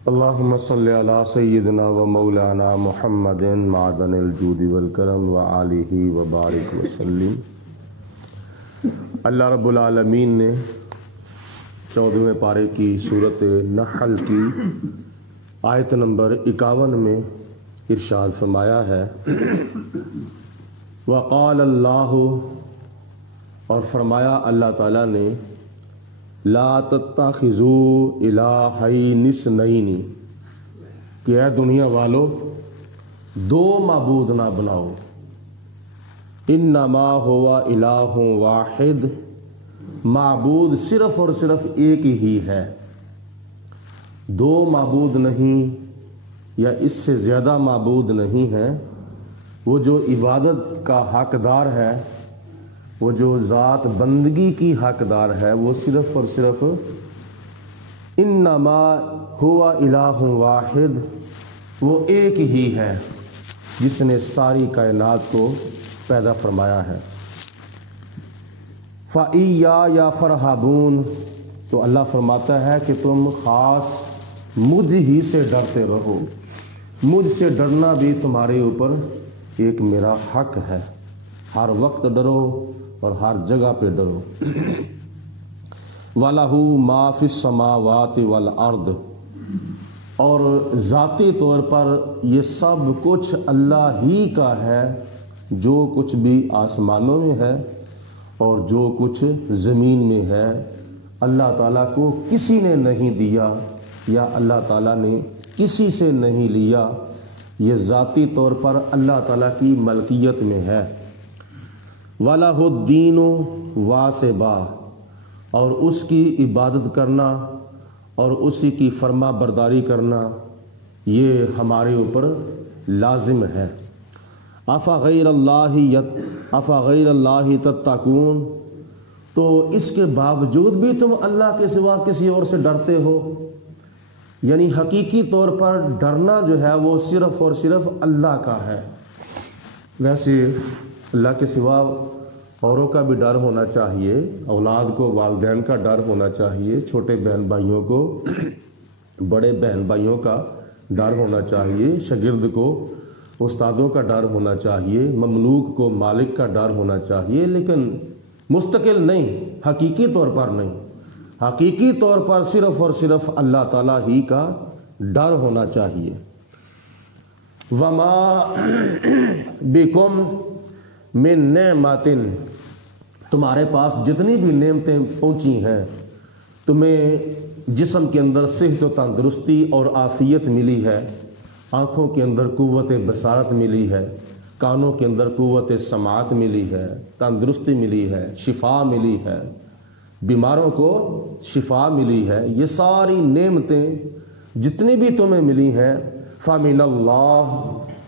اللہم صلی علی سیدنا و مولانا محمد معدن الجود والکرم و آلہ و بارک وسلم۔ اللہ رب العالمین نے 14ویں پارے کی سورۃ نحل کی آیت نمبر 51 میں ارشاد فرمایا ہے، وقال اللہ، اور فرمایا اللہ تعالیٰ نے، لا تتخذوا الہین اثنین، کہ اے دنیا والو دو معبود نہ بناؤ، انما ہوا الہ واحد، معبود صرف اور صرف ایک ہی ہے، دو معبود نہیں یا اس سے زیادہ معبود نہیں ہیں۔ وہ جو عبادت کا حقدار ہے، وہ جو ذات بندگی کی حقدار ہے، وہ صرف اور صرف انما ہوا الہ واحد، وہ ایک ہی ہے جس نے ساری کائنات کو پیدا فرمایا ہے۔ فَإِيَّايَ فَارْهَبُونَ، تو اللہ فرماتا ہے کہ تم خاص مجھ ہی سے ڈرتے رہو، مجھ سے ڈرنا بھی تمہارے اوپر ایک میرا حق ہے، ہر وقت ڈرو اور ہر جگہ پہ ڈرو۔ وَلَهُ مَا فِي السَّمَاوَاتِ وَالْأَرْضِ، اور ذاتی طور پر یہ سب کچھ اللہ ہی کا ہے، جو کچھ بھی آسمانوں میں ہے اور جو کچھ زمین میں ہے، اللہ تعالیٰ کو کسی نے نہیں دیا یا اللہ تعالیٰ نے کسی سے نہیں لیا، یہ ذاتی طور پر اللہ تعالیٰ کی ملکیت میں ہے۔ وَلَهُ الدِّينُ وَاسِبًا، اور اس کی عبادت کرنا اور اسی کی فرما برداری کرنا یہ ہمارے اوپر لازم ہے۔ افغیر اللہ تتقون، تو اس کے باوجود بھی تم اللہ کے سوا کسی اور سے ڈرتے ہو، یعنی حقیقی طور پر ڈرنا جو ہے وہ صرف اور صرف اللہ کا ہے۔ ویسے اللہ کے سوا اوروں کا بھی ڈر ہونا چاہیے، اولاد کو والدین کا ڈر ہونا چاہیے، چھوٹے بہن بھائیوں کو بڑے بہن بھائیوں کا ڈر ہونا چاہیے، شاگرد کو استادوں کا ڈر ہونا چاہیے، مملوک کو مالک کا ڈر ہونا چاہیے، لیکن مستقل نہیں، حقیقی طور پر نہیں، حقیقی طور پر صرف اور صرف اللہ تعالیٰ ہی کا ڈر ہونا چاہیے۔ وما بکم من نعمت، تمہارے پاس جتنی بھی نعمتیں پہنچی ہیں، تمہیں جسم کے اندر صحت و تندرستی اور عافیت ملی ہے، آنکھوں کے اندر قوت بصارت ملی ہے، کانوں کے اندر قوت سماعت ملی ہے، تندرستی ملی ہے، شفا ملی ہے، بیماروں کو شفا ملی ہے، یہ ساری نعمتیں جتنی بھی تمہیں ملی ہیں فَمِنَ اللَّهِ،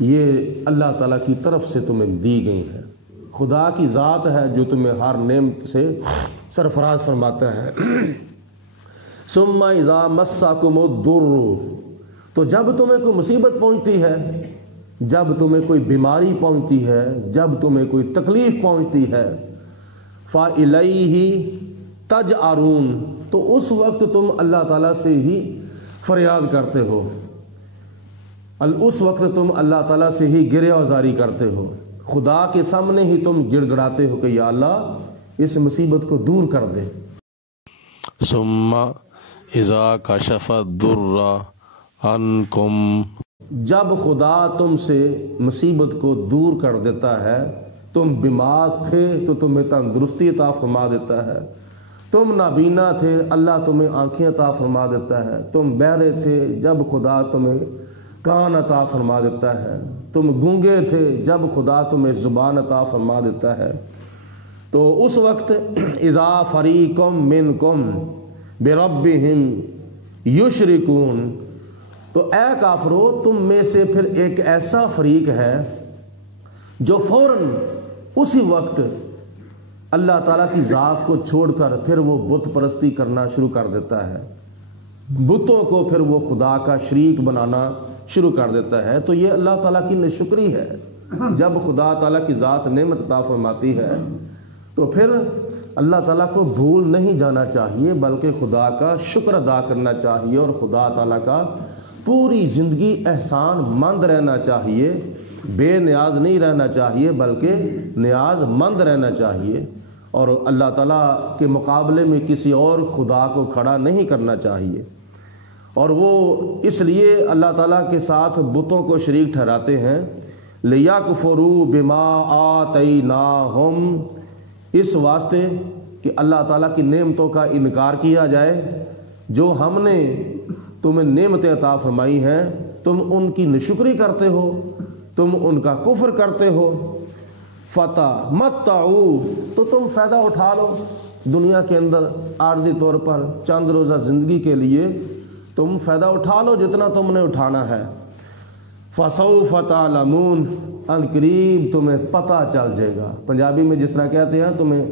یہ اللہ تعالیٰ کی طرف سے تمہیں دی گئی ہیں۔ خدا کی ذات ہے جو تمہیں ہر نعمت سے سرفراز فرماتا ہے۔ ثُمَّ إِذَا مَسَّكُمُ الضُّرُّ، تو جب تمہیں کوئی مصیبت پہنچتی ہے، جب تمہیں کوئی بیماری پہنچتی ہے، جب تمہیں کوئی تکلیف پہنچتی ہے، فَإِلَيْهِ تَجْأَرُونَ، تو اس وقت تم اللہ تعالیٰ سے ہی فریاد کرتے ہو، اس وقت تم اللہ تعالیٰ سے ہی گریہ آزاری کرتے ہو، خدا کے سامنے ہی تم گڑ گڑاتے ہو کہ یا اللہ اس مصیبت کو دور کر دے۔ ثم اذا کشف الضر عنکم، جب خدا تم سے مصیبت کو دور کر دیتا ہے، تم بیمار تھے تو تمہیں تندرستی عطا فرما دیتا ہے، تم نابینا تھے اللہ تمہیں آنکھیں عطا فرما دیتا ہے، تم بہرے تھے جب خدا تمہیں کان عطا فرما دیتا ہے، تم گونگے تھے جب خدا تمہیں زبان عطا فرما دیتا ہے، تو اس وقت اذا فریقم منکم بربہم یشرکون، تو اے کافرو تم میں سے پھر ایک ایسا فریق ہے جو فوراً اسی وقت اللہ تعالیٰ کی ذات کو چھوڑ کر پھر وہ بت پرستی کرنا شروع کر دیتا ہے، بتوں کو پھر وہ خدا کا شریک بنانا شروع کر دیتا ہے۔ تو یہ اللہ تعالیٰ کی ناشکری ہے، جب خدا تعالیٰ کی ذات نعمت عطا فرماتی ہے تو پھر اللہ تعالیٰ کو بھول نہیں جانا چاہیے بلکہ خدا کا شکر ادا کرنا چاہیے اور خدا تعالیٰ کا پوری زندگی احسان مند رہنا چاہیے، بے نیاز نہیں رہنا چاہیے بلکہ نیاز مند رہنا چاہیے، اور اللہ تعالیٰ کے مقابلے میں کسی اور خدا کو کھڑا نہیں کرنا چاہیے۔ اور وہ اس لیے اللہ تعالیٰ کے ساتھ بتوں کو شریک ٹھہراتے ہیں، لِيَكْفُرُوا بِمَا آتَيْنَاهُمْ، اس واسطے کہ اللہ تعالیٰ کی نعمتوں کا انکار کیا جائے، جو ہم نے تمہیں نعمتیں عطا فرمائی ہیں تم ان کی ناشکری کرتے ہو، تم ان کا کفر کرتے ہو۔ فَتَمَتَّعُوا، تو تم فائدہ اٹھا لو دنیا کے اندر عارضی طور پر چند روزہ زندگی کے لیے تم فائدہ اٹھا لو جتنا تم نے اٹھانا ہے۔ فَسَوْفَ تَعْلَمُونَ، ان قریب تمہیں پتہ چل جائے گا، پنجابی میں جس طرح کہتے ہیں تمہیں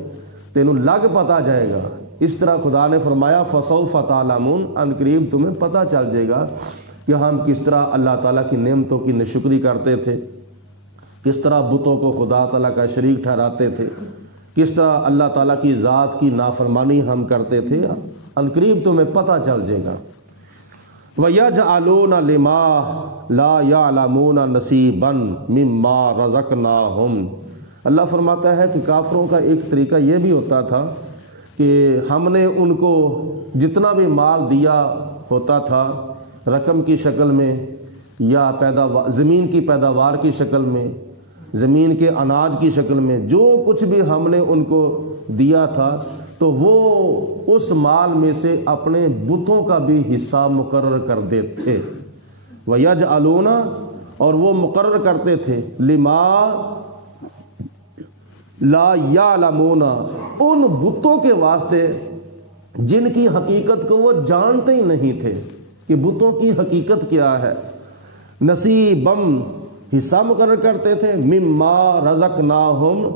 تینوں لگ پتہ جائے گا، اس طرح خدا نے فرمایا فَسَوْفَ تَعْلَمُونَ، ان قریب تمہیں پتہ چل جائے گا کہ ہم کس طرح اللہ تعالیٰ کی نعمتوں کی ناشکری کرتے تھے، کس طرح بتوں کو خدا تعالیٰ کا شریک ٹھہراتے تھے، کس طرح اللہ تعالیٰ کی ذات کی نافرمانی ہم کرتے تھے، ان قریب تمہیں پتہ چل جائے گا۔ وَيَجْعَلُونَ لِمَا لَا يَعْلَمُونَ نَصِيبًا مِمَّا رَزَقْنَاهُمْ، اللہ فرماتا ہے کہ کافروں کا ایک طریقہ یہ بھی ہوتا تھا کہ ہم نے ان کو جتنا بھی مال دیا ہوتا تھا رقم کی شکل میں یا زمین کی پیداوار کی شکل میں، زمین کے اناج کی شکل میں، جو کچھ بھی ہم نے ان کو دیا تھا تو وہ اس مال میں سے اپنے بتوں کا بھی حصہ مقرر کر دیتے تھے۔ وَيَجْعَلُونَ، اور وہ مقرر کرتے تھے، لِمَا لَا يَعْلَمُونَ، ان بتوں کے واسطے جن کی حقیقت کو وہ جانتے ہی نہیں تھے کہ بتوں کی حقیقت کیا ہے، نصیبم، حصہ مقرر کرتے تھے، مما رزقناہم،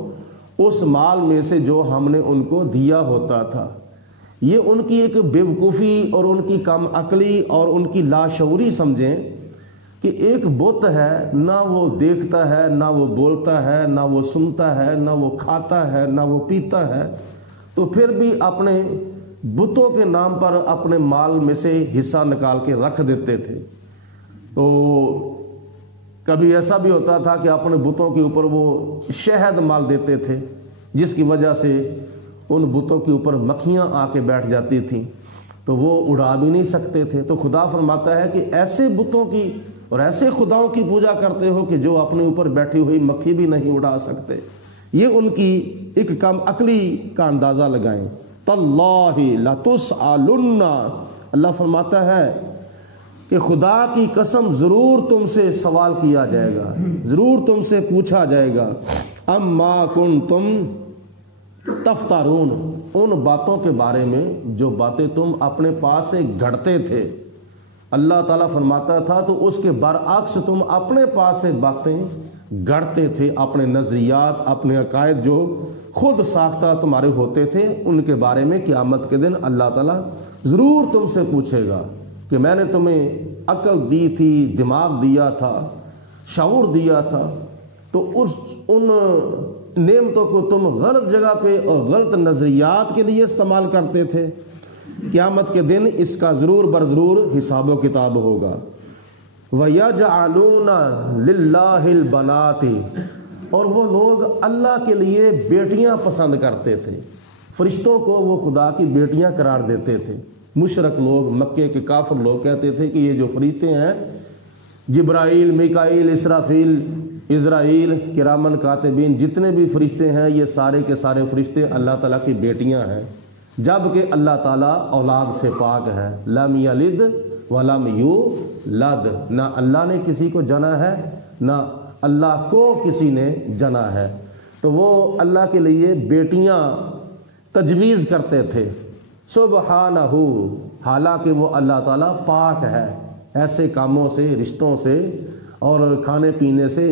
اس مال میں سے جو ہم نے ان کو دیا ہوتا تھا۔ یہ ان کی ایک بے وقوفی اور ان کی کم عقلی اور ان کی لاشعوری سمجھیں کہ ایک بت ہے، نہ وہ دیکھتا ہے، نہ وہ بولتا ہے، نہ وہ سنتا ہے، نہ وہ کھاتا ہے، نہ وہ پیتا ہے، تو پھر بھی اپنے بتوں کے نام پر اپنے مال میں سے حصہ نکال کے رکھ دیتے تھے۔ تو کبھی ایسا بھی ہوتا تھا کہ اپنے بتوں کے اوپر وہ شہد مال دیتے تھے، جس کی وجہ سے ان بتوں کے اوپر مکھیاں آ کے بیٹھ جاتی تھیں تو وہ اڑا بھی نہیں سکتے تھے۔ تو خدا فرماتا ہے کہ ایسے بتوں کی اور ایسے خداؤں کی پوجا کرتے ہو کہ جو اپنے اوپر بیٹھی ہوئی مکھی بھی نہیں اڑا سکتے۔ یہ ان کی ایک کم عقلی کا اندازہ لگائیں۔ تاللہ لتسألن، اللہ فرماتا ہے کہ خدا کی قسم ضرور تم سے سوال کیا جائے گا، ضرور تم سے پوچھا جائے گا، اما کنتم تفترون، ان باتوں کے بارے میں جو باتیں تم اپنے پاس سے گھڑتے تھے۔ اللہ تعالیٰ فرماتا تھا تو اس کے برعکس تم اپنے پاس سے باتیں گھڑتے تھے، اپنے نظریات، اپنے عقائد جو خود ساختہ تمہارے ہوتے تھے، ان کے بارے میں قیامت کے دن اللہ تعالیٰ ضرور تم سے پوچھے گا کہ میں نے تمہیں عقل دی تھی، دماغ دیا تھا، شعور دیا تھا، تو ان نعمتوں کو تم غلط جگہ پہ اور غلط نظریات کے لیے استعمال کرتے تھے۔ قیامت کے دن اس کا ضرور برضرور حساب و کتاب ہوگا۔ وَيَجْعَلُونَ لِلَّهِ الْبَنَاتِ، اور وہ لوگ اللہ کے لیے بیٹیاں پسند کرتے تھے، فرشتوں کو وہ خدا کی بیٹیاں قرار دیتے تھے۔ مشرک لوگ، مکے کے کافر لوگ کہتے تھے کہ یہ جو فرشتے ہیں، جبرائیل، میکائیل، اسرافیل، عزرائیل، کرامن کاتبین، جتنے بھی فرشتے ہیں یہ سارے کے سارے فرشتے اللہ تعالیٰ کی بیٹیاں ہیں، جبکہ اللہ تعالیٰ اولاد سے پاک ہے۔ لم یلد ولم یولد، نہ اللہ نے کسی کو جنا ہے نہ اللہ کو کسی نے جنا ہے۔ تو وہ اللہ کے لیے بیٹیاں تجویز کرتے تھے، سبحانہ، حالانکہ وہ اللہ تعالیٰ پاک ہے ایسے کاموں سے، رشتوں سے اور کھانے پینے سے،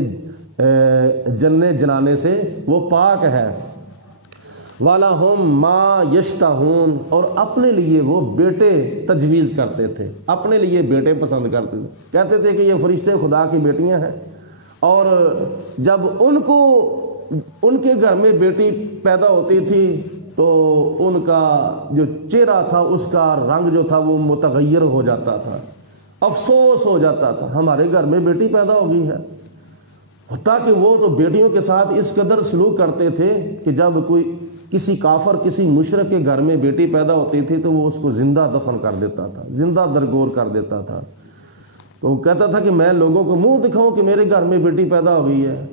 جننے جنانے سے وہ پاک ہے۔ وَلَهُمْ مَا يَشْتَهُونَ، اور اپنے لیے وہ بیٹے تجویز کرتے تھے، اپنے لیے بیٹے پسند کرتے تھے، کہتے تھے کہ یہ فرشتے خدا کی بیٹیاں ہیں، اور جب ان کو ان کے گھر میں بیٹی پیدا ہوتی تھی تو ان کا جو چہرہ تھا اس کا رنگ جو تھا وہ متغیر ہو جاتا تھا، افسوس ہو جاتا تھا ہمارے گھر میں بیٹی پیدا ہو گئی ہے۔ تاکہ وہ تو بیٹیوں کے ساتھ اس قدر سلوک کرتے تھے کہ جب کوئی کسی کافر کسی مشرک کے گھر میں بیٹی پیدا ہوتی تھی تو وہ اس کو زندہ دفن کر دیتا تھا، زندہ درگور کر دیتا تھا۔ تو وہ کہتا تھا کہ میں لوگوں کو منہ دکھاؤں کہ میرے گھر میں بیٹی پیدا ہو گئی ہے۔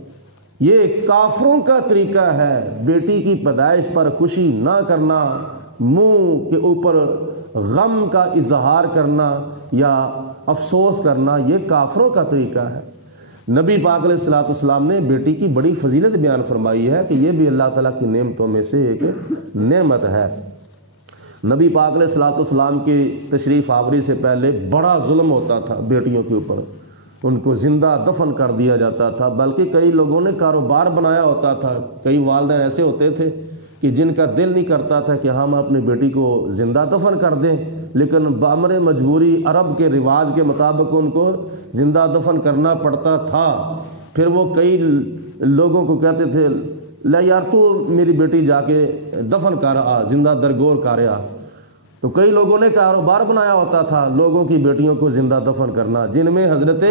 یہ کافروں کا طریقہ ہے، بیٹی کی پیدائش پر خوشی نہ کرنا، منہ کے اوپر غم کا اظہار کرنا یا افسوس کرنا، یہ کافروں کا طریقہ ہے۔ نبی پاک علیہ الصلوۃ والسلام نے بیٹی کی بڑی فضیلت بیان فرمائی ہے کہ یہ بھی اللہ تعالیٰ کی نعمتوں میں سے ایک نعمت ہے۔ نبی پاک علیہ الصلوۃ والسلام کی تشریف آوری سے پہلے بڑا ظلم ہوتا تھا بیٹیوں کے اوپر، ان کو زندہ دفن کر دیا جاتا تھا، بلکہ کئی لوگوں نے کاروبار بنایا ہوتا تھا۔ کئی والدین ایسے ہوتے تھے کہ جن کا دل نہیں کرتا تھا کہ ہم اپنی بیٹی کو زندہ دفن کر دیں، لیکن بامر مجبوری عرب کے رواج کے مطابق ان کو زندہ دفن کرنا پڑتا تھا۔ پھر وہ کئی لوگوں کو کہتے تھے لے یار تو میری بیٹی جا کے دفن کر آ، زندہ درگور کر آ۔ تو کئی لوگوں نے کاروبار بنایا ہوتا تھا لوگوں کی بیٹیوں کو زندہ دفن کرنا، جن میں حضرت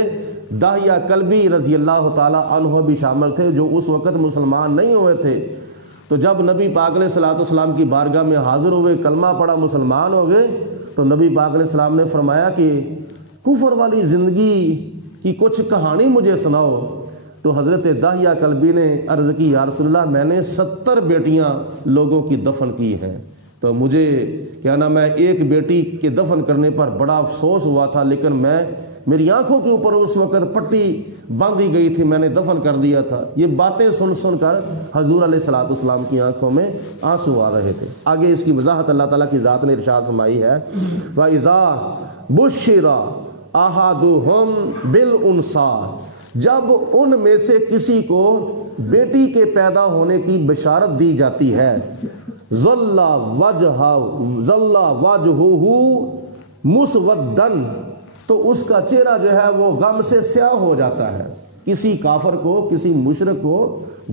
داہیہ کلبی رضی اللہ تعالی عنہ بھی شامل تھے، جو اس وقت مسلمان نہیں ہوئے تھے۔ تو جب نبی پاک علیہ الصلوۃ والسلام کی بارگاہ میں حاضر ہوئے، کلمہ پڑھا، مسلمان ہو گئے، تو نبی پاک علیہ السلام نے فرمایا کہ کفر والی زندگی کی کچھ کہانی مجھے سناؤ۔ تو حضرت داہیہ کلبی نے عرض کی یا رسول اللہ میں نے 70 بیٹیاں لوگوں کی دفن کی ہیں، تو مجھے کیا نام ہے ایک بیٹی کے دفن کرنے پر بڑا افسوس ہوا تھا، لیکن میری آنکھوں کے اوپر اس وقت پٹی باندھی گئی تھی، میں نے دفن کر دیا تھا۔ یہ باتیں سن سن کر حضور علیہ الصلوۃ والسلام کی آنکھوں میں آنسو آ رہے تھے۔ آگے اس کی وضاحت اللہ تعالیٰ کی ذات نے ارشاد فرمائی ہے وَإِذَا بُشِّرَ أَحَدُهُمْ بِالْأُنثىٰ، جب ان میں سے کسی کو بیٹی کے پیدا ہونے کی بشارت دی جاتی ہے، ظَلَّ وَجْهُهُ مُسْوَدًّا، تو اس کا چہرہ جو ہے وہ غم سے سیاہ ہو جاتا ہے۔ کسی کافر کو کسی مشرک کو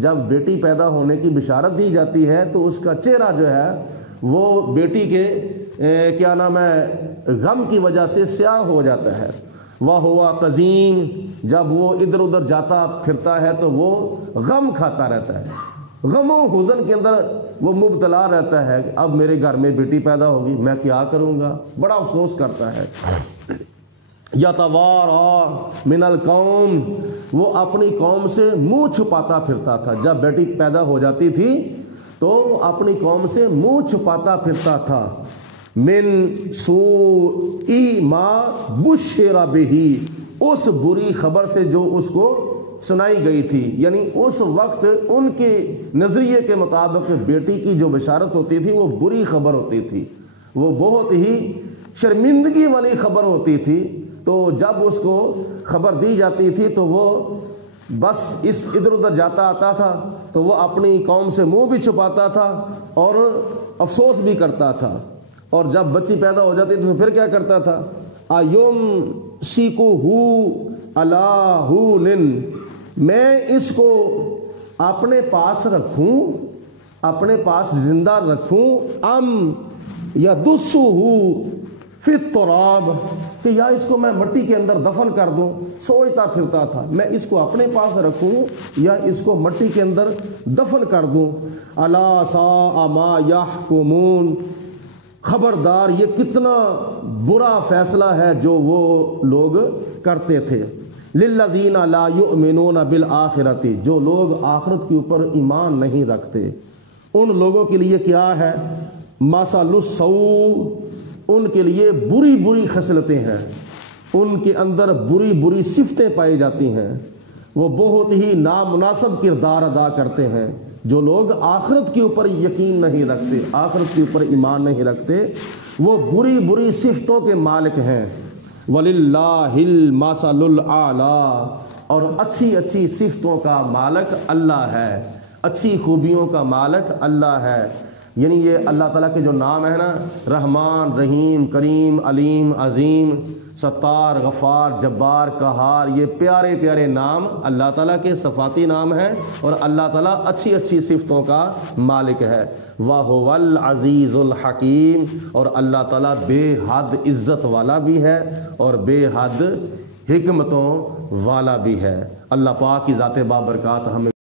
جب بیٹی پیدا ہونے کی بشارت دی جاتی ہے تو اس کا چہرہ جو ہے وہ بیٹی کے کیا نام ہے غم کی وجہ سے سیاہ ہو جاتا ہے۔ وَهُوَ قَزِيمٌ، جب وہ ادھر ادھر جاتا پھرتا ہے تو وہ غم کھاتا رہتا ہے، غم و حزن کے اندر وہ مبتلا رہتا ہے۔ اب میرے گھر میں بیٹی پیدا ہوگی، میں کیا کروں گا، بڑا افسوس کرتا ہے۔ یتوارا من القوم، وہ اپنی قوم سے منہ چھپاتا پھرتا تھا۔ جب بیٹی پیدا ہو جاتی تھی تو اپنی قوم سے منہ چھپاتا پھرتا تھا۔ من سوء ما بشر بہ، اس بری خبر سے جو اس کو سنائی گئی تھی، یعنی اس وقت ان کے نظریے کے مطابق بیٹی کی جو بشارت ہوتی تھی وہ بری خبر ہوتی تھی، وہ بہت ہی شرمندگی والی خبر ہوتی تھی۔ تو جب اس کو خبر دی جاتی تھی تو وہ بس اس ادھر ادھر جاتا آتا تھا، تو وہ اپنی قوم سے منہ بھی چھپاتا تھا اور افسوس بھی کرتا تھا۔ اور جب بچی پیدا ہو جاتی تو پھر کیا کرتا تھا، آیوم سیکو ہو اللہ، میں اس کو اپنے پاس رکھوں، اپنے پاس زندہ رکھوں، ام یا دسو فی التراب، کہ یا اس کو میں مٹی کے اندر دفن کر دوں۔ سوچتا پھرتا تھا میں اس کو اپنے پاس رکھوں یا اس کو مٹی کے اندر دفن کر دوں۔ الا ساء ما یحکمون، خبردار یہ کتنا برا فیصلہ ہے جو وہ لوگ کرتے تھے۔ للذین لا یؤمنون بالآخرۃ، جو لوگ آخرت کے اوپر ایمان نہیں رکھتے ان لوگوں کے لیے کیا ہے، مثل السوء، ان کے لیے بری بری خصلتیں ہیں، ان کے اندر بری بری صفتیں پائی جاتی ہیں، وہ بہت ہی نامناسب کردار ادا کرتے ہیں۔ جو لوگ آخرت کے اوپر یقین نہیں رکھتے، آخرت کے اوپر ایمان نہیں رکھتے، وہ بری بری صفتوں کے مالک ہیں۔ وَلِلَّهِ الْمَثَلُ الْأَعْلَىٰ، اور اچھی اچھی صفتوں کا مالک اللہ ہے، اچھی خوبیوں کا مالک اللہ ہے۔ یعنی یہ اللہ تعالیٰ کے جو نام ہے نا، رحمان، رحیم، کریم، علیم، عظیم، ستار، غفار، جبار، قہار، یہ پیارے پیارے نام اللہ تعالیٰ کے صفاتی نام ہیں اور اللہ تعالیٰ اچھی اچھی صفتوں کا مالک ہے۔ وَهُوَ الْعَزِيزُ الْحَكِيمُ، اور اللہ تعالیٰ بے حد عزت والا بھی ہے اور بے حد حکمتوں والا بھی ہے۔ اللہ پاک کی ذات بابرکات ہمیں